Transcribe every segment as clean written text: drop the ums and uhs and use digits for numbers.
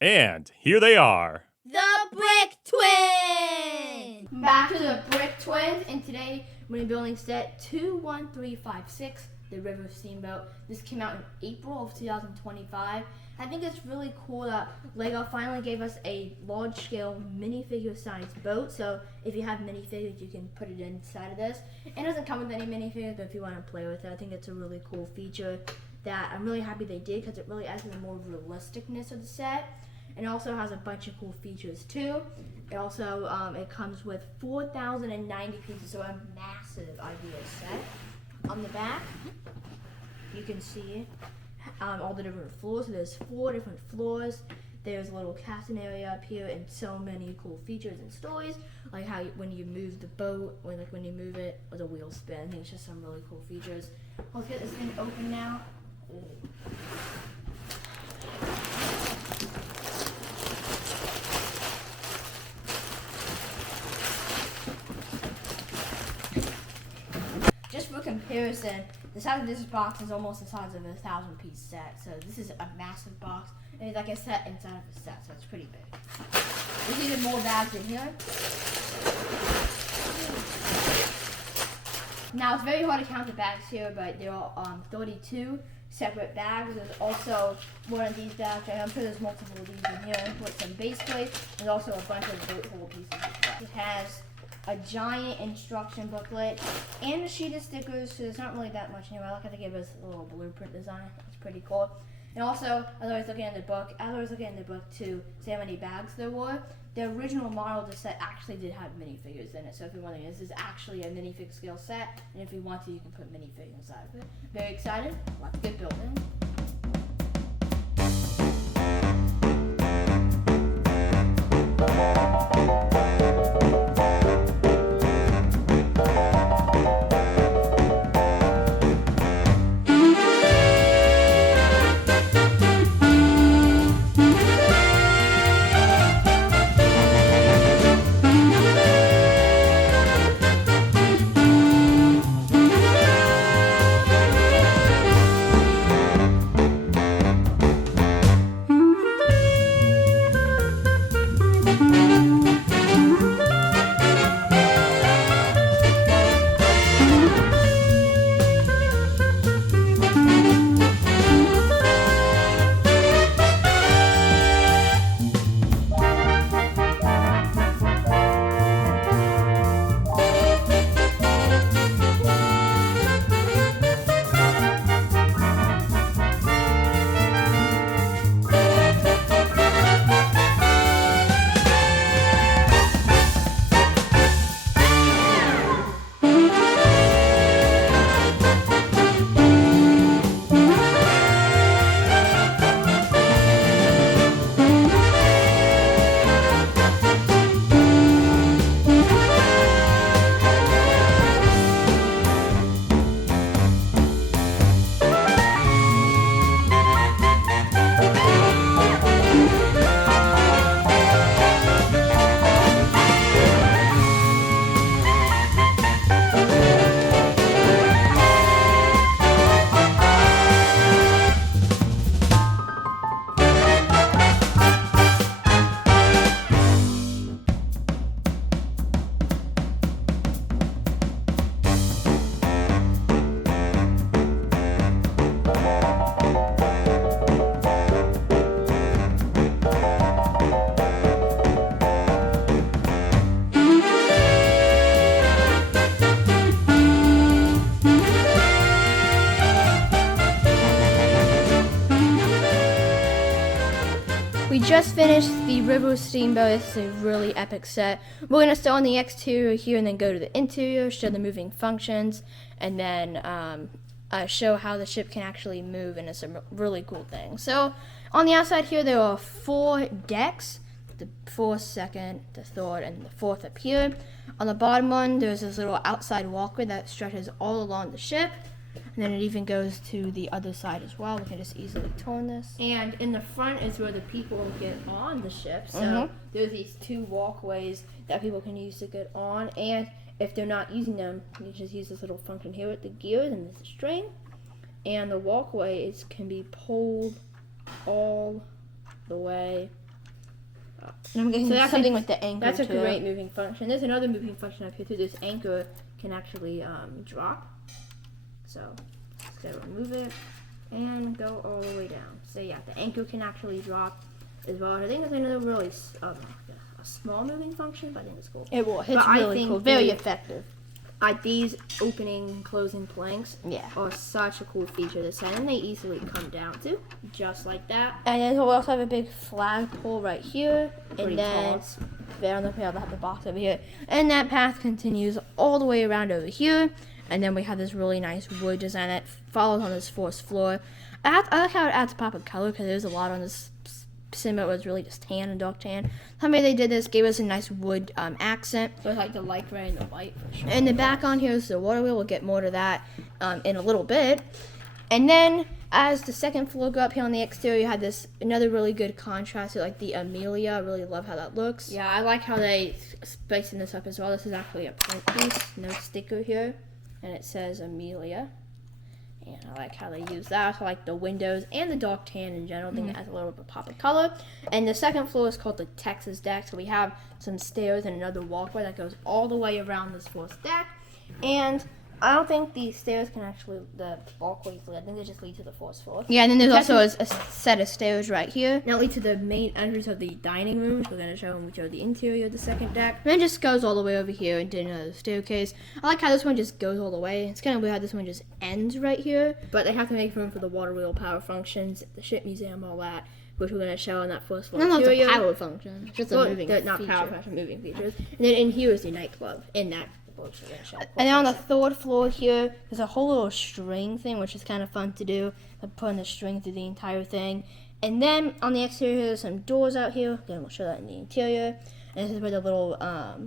And here they are. The Brick Twins! Back to the Brick Twins, and today we're building set 21356, the River Steamboat. This came out in April of 2025. I think it's really cool that LEGO finally gave us a large-scale minifigure sized boat. So if you have minifigures, you can put it inside of this. It doesn't come with any minifigures, but if you want to play with it, I think it's a really cool feature that I'm really happy they did, because it really adds to the more realisticness of the set. It also has a bunch of cool features too. It also it comes with 4,090 pieces, so a massive idea set. On the back, you can see all the different floors. So there's 4 different floors. There's a little captain area up here, and so many cool features and stories, like how when you move the boat, or like when you move it, or the wheels spin. I think it's just some really cool features. Let's get this thing open now. Ooh. Just for comparison, the size of this box is almost the size of a 1,000-piece set. So this is a massive box, and it's like a set inside of a set, so it's pretty big. There's even more bags in here. Now it's very hard to count the bags here, but there are 32 separate bags. There's also one of these bags. I'm sure there's multiple of these in here with some base plates. There's also a bunch of boat hole pieces as well. It has a giant instruction booklet and a sheet of stickers, so there's not really that much anyway. I like how they gave us a little blueprint design. It's pretty cool. And also, as I was looking in the book, to see how many bags there were, the original model of the set actually did have minifigures in it. So if you're wondering, this is actually a minifig scale set, and if you want to, you can put minifigs inside of it. Very excited. Let's get building. We just finished the River Steamboat. It's a really epic set. We're going to start on the exterior here and then go to the interior, show the moving functions, and then show how the ship can actually move, and it's a really cool thing. So on the outside here, there are 4 decks. The 4th, 2nd, the 3rd, and the 4th up here. On the bottom one, there's this little outside walkway that stretches all along the ship. And then it even goes to the other side as well. We can just easily turn this. And in the front is where the people get on the ship. So there's these 2 walkways that people can use to get on. And if they're not using them, you just use this little function here with the gears and there's a string. And the walkway can be pulled all the way And I'm getting that's something with the anchor. That's a too. great moving function. There's another moving function up here too. This anchor can actually drop. So just gotta remove it and go all the way down. So yeah, the anchor can actually drop as well. I think that's another really a small moving function, but I think it's cool. It will. It's But I really think cool. Very effective. These opening and closing planks Yeah. are such a cool feature of the set, and they easily come down too, just like that. And then we'll also have a big flagpole right here, Pretty and then tall. there on the path, I'll have the box over here, and that path continues all the way around over here, and then we have this really nice wood design that follows on this fourth floor. I like how it adds pop of color because there's a lot on this Steamboat was really just tan and dark tan. How many they did this gave us a nice wood accent. So it's like the light gray and the white for sure. And the back on here is the water wheel. We'll get more to that in a little bit. And then as the second floor go up here on the exterior, you have this another really good contrast to like the Amelia. I really love how that looks. Yeah, I like how they spicing this up as well. This is actually a print piece, no sticker here, and it says Amelia. And I like how they use that. I like the windows and the dark tan in general. I think it adds a little bit of pop of color. And the second floor is called the Texas deck. So we have some stairs and another walkway that goes all the way around this fourth deck. And I don't think the stairs can actually, the walkways lead. I think they just lead to the fourth floor. Yeah, and then there's also a set of stairs right here. Now lead to the main entrance of the dining room, which we're going to show when we show the interior of the second deck. And then it just goes all the way over here into another staircase. I like how this one just goes all the way. It's kind of weird how this one just ends right here. But they have to make room for the water wheel power functions, the ship museum, all that, which we're going to show on that first floor. No, it's a interior. power function. It's just a moving Not feature. power function, moving features. And then in here is the nightclub in that. And then on the third floor here, there's a whole little string thing, which is kind of fun to do. Putting the string through the entire thing. And then on the exterior, there's some doors out here. Again, we'll show that in the interior. And this is where the little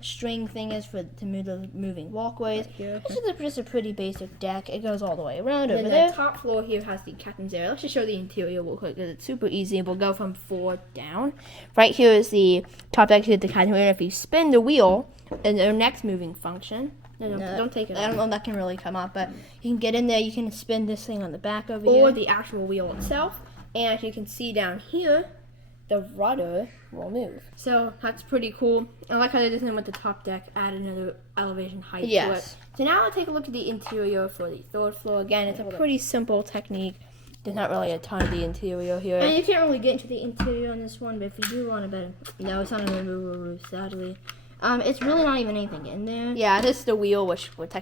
string thing is to move the moving walkways. Right, this is just a pretty basic deck. It goes all the way around and over then there. the top floor here has the captain's area. Let's just show the interior real quick because it's super easy. We'll go from 4 down. Right here is the top deck here, the captain's area. If you spin the wheel, and the next moving function. No, don't take it. I don't know if that can really come up, but you can get in there. You can spin this thing on the back over Or here. the actual wheel itself. And as you can see down here, the rudder will move. So that's pretty cool. I like how they did something with the top deck, add another elevation height to Yes. it. So now let's take a look at the interior for the third floor. Again, it's a pretty simple technique. There's not really a ton of the interior here. And you can't really get into the interior on this one, but if you do want to bet, no, it's not a removable roof, sadly. It's really not even anything in there. Yeah, this is the wheel which would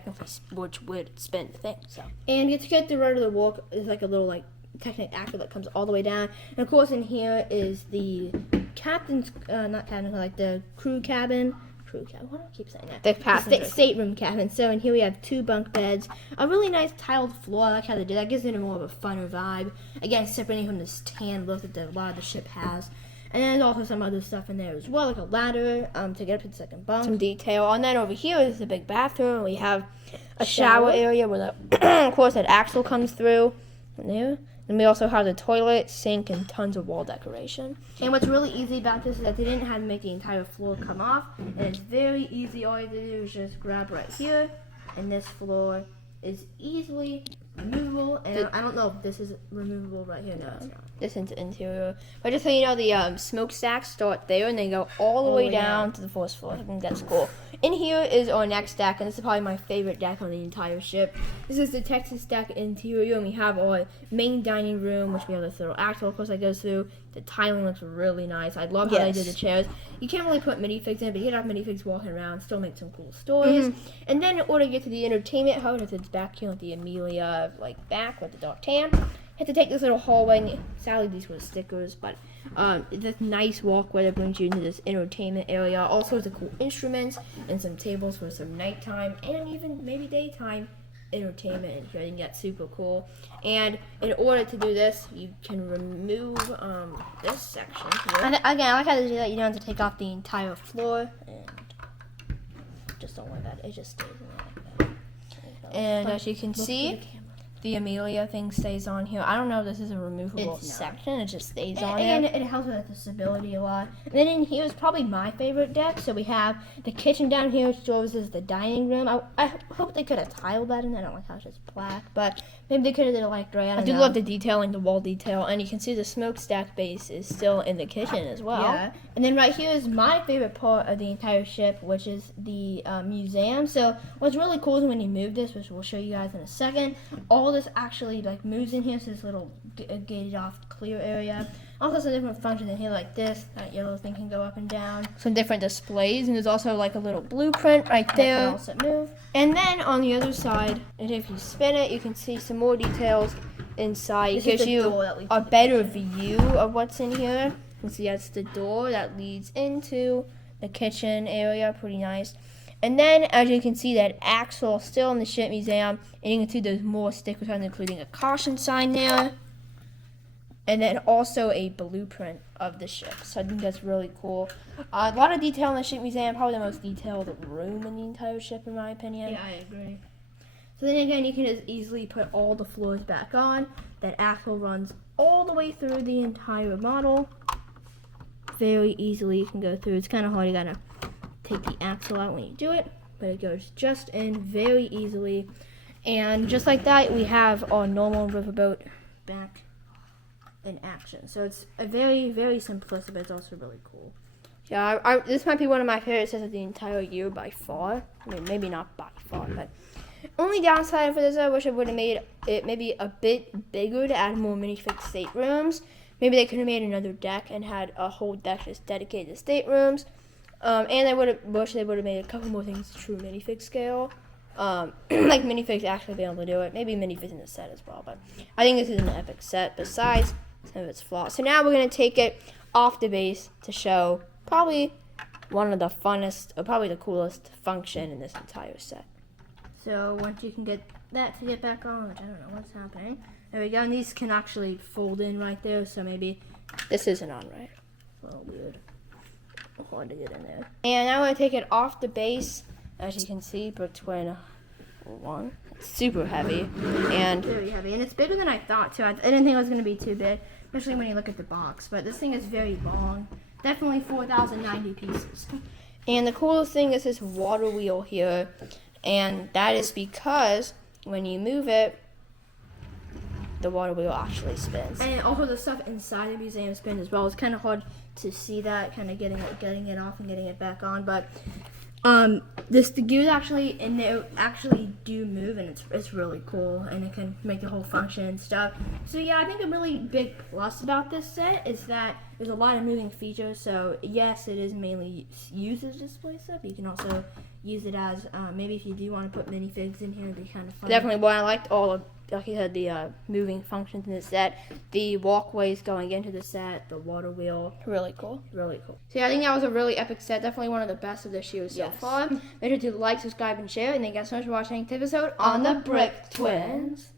spin the thing. So And to get the rudder to work, there's like a little Technic actor that comes all the way down. And of course in here is the captain's, not cabin, like the crew cabin. Why do I keep saying that? The passengers. Stateroom cabin. So in here we have 2 bunk beds, a really nice tiled floor. I like how they did that. Gives it a more of a funner vibe. Again, separating from this tan look that a lot of the ship has. And then there's also some other stuff in there as well, like a ladder to get up to the second bunk. some detail. And then over here is the big bathroom. We have a shower area where the of course that axle comes through. And there. And we also have the toilet, sink, and tons of wall decoration. And what's really easy about this is that they didn't have to make the entire floor come off. And it's very easy. All you have to do is just grab right here. And this floor is easily removable. And I don't know if this is removable right here. No, it's not. This is the interior. But just so you know, the smokestacks start there and they go all the way down to the first floor. I think that's cool. In here is our next deck, and this is probably my favorite deck on the entire ship. This is the Texas deck interior, and we have our main dining room, which we have this little axle, of course, that goes through. The tiling looks really nice. I love how they did the chairs. You can't really put minifigs in, but you can have minifigs walking around, still make some cool stories. And then in order to get to the entertainment hub, it's back here with the Amelia, back with the dark tan. Had to take this little hallway, and sadly these were stickers, but this nice walkway that brings you into this entertainment area. All sorts of cool instruments and some tables for some nighttime and even maybe daytime entertainment in here. I think that's super cool. And in order to do this, you can remove this section here. And again, I like how they do that. You don't have to take off the entire floor. And just don't worry about it. It just stays in there like that. And as you can see, the Amelia thing stays on here. I don't know if this is a removable It's not. section. It just stays on And it. it helps with the stability a lot. And then in here is probably my favorite deck. So we have the kitchen down here, which shows as the dining room. I hope they could have tiled that in. I don't like how it's just black, but maybe they could have did it like gray. I I do know. love the detailing, the wall detail, and you can see the smokestack base is still in the kitchen as well. Yeah. And then right here is my favorite part of the entire ship, which is the museum. So what's really cool is when you move this, which we'll show you guys in a second, all this actually like moves in here. So this little gated off clear area. Also some different functions in here like this. That yellow thing can go up and down. Some different displays, and there's also like a little blueprint right That there. can also move. And then on the other side, and if you spin it, you can see some more details inside. It This is gives the you door that leads a to the better kitchen. view of what's in here. You can see that's the door that leads into the kitchen area. Pretty nice. And then, as you can see, that axle still in the ship museum, and you can see there's more stickers on, including a caution sign there, and then also a blueprint of the ship. So I think that's really cool. A lot of detail in the ship museum, probably the most detailed room in the entire ship, in my opinion. Yeah, I agree. So then again, you can just easily put all the floors back on. That axle runs all the way through the entire model. Very easily you can go through. It's kind of hard. You gotta take the axle out when you do it, but it goes just in very easily. And just like that, we have our normal riverboat back in action. So it's a very, very simplistic, but it's also really cool. Yeah, this might be one of my favorite sets of the entire year by far. I mean, maybe not by far, but only downside for this, I wish I would have made it maybe a bit bigger to add more minifig staterooms. Maybe they could have made another deck and had a whole deck just dedicated to staterooms. And I wish they would have made a couple more things to true minifig scale. Like minifigs actually being able to do it. Maybe minifigs in the set as well. But I think this is an epic set besides some of its flaws. So now we're going to take it off the base to show probably one of the funnest, or probably the coolest function in this entire set. So once you can get that to get back on, which I don't know what's happening. There we go. And these can actually fold in right there. So maybe This isn't on right. a little weird. Hard to get in there. And now I'm going to take it off the base. As you can see, Brick Twin 1. It's super heavy. And Very heavy. And it's bigger than I thought, too. I didn't think it was going to be too big, especially when you look at the box. But this thing is very long. Definitely 4,090 pieces. And the coolest thing is this water wheel here. And that is because when you move it, the water wheel actually spins. And also the stuff inside the museum spins as well. It's kind of hard to see that, kind of getting it off and getting it back on. But the gears actually, and they actually do move, and it's really cool, and it can make the whole function and stuff. So yeah, I think a really big plus about this set is that there's a lot of moving features. So yes, it is mainly used as a display set, but you can also use it as maybe if you do want to put minifigs in here, it'd be kind of fun. Definitely, what I liked all of, like you said, the moving functions in the set, the walkways going into the set, the water wheel. Really cool. Really cool. So yeah, I think that was a really epic set. Definitely one of the best of this year so Yes. far. Make sure to like, subscribe, and share. And thank you guys so much for watching this episode on the Brick Twins.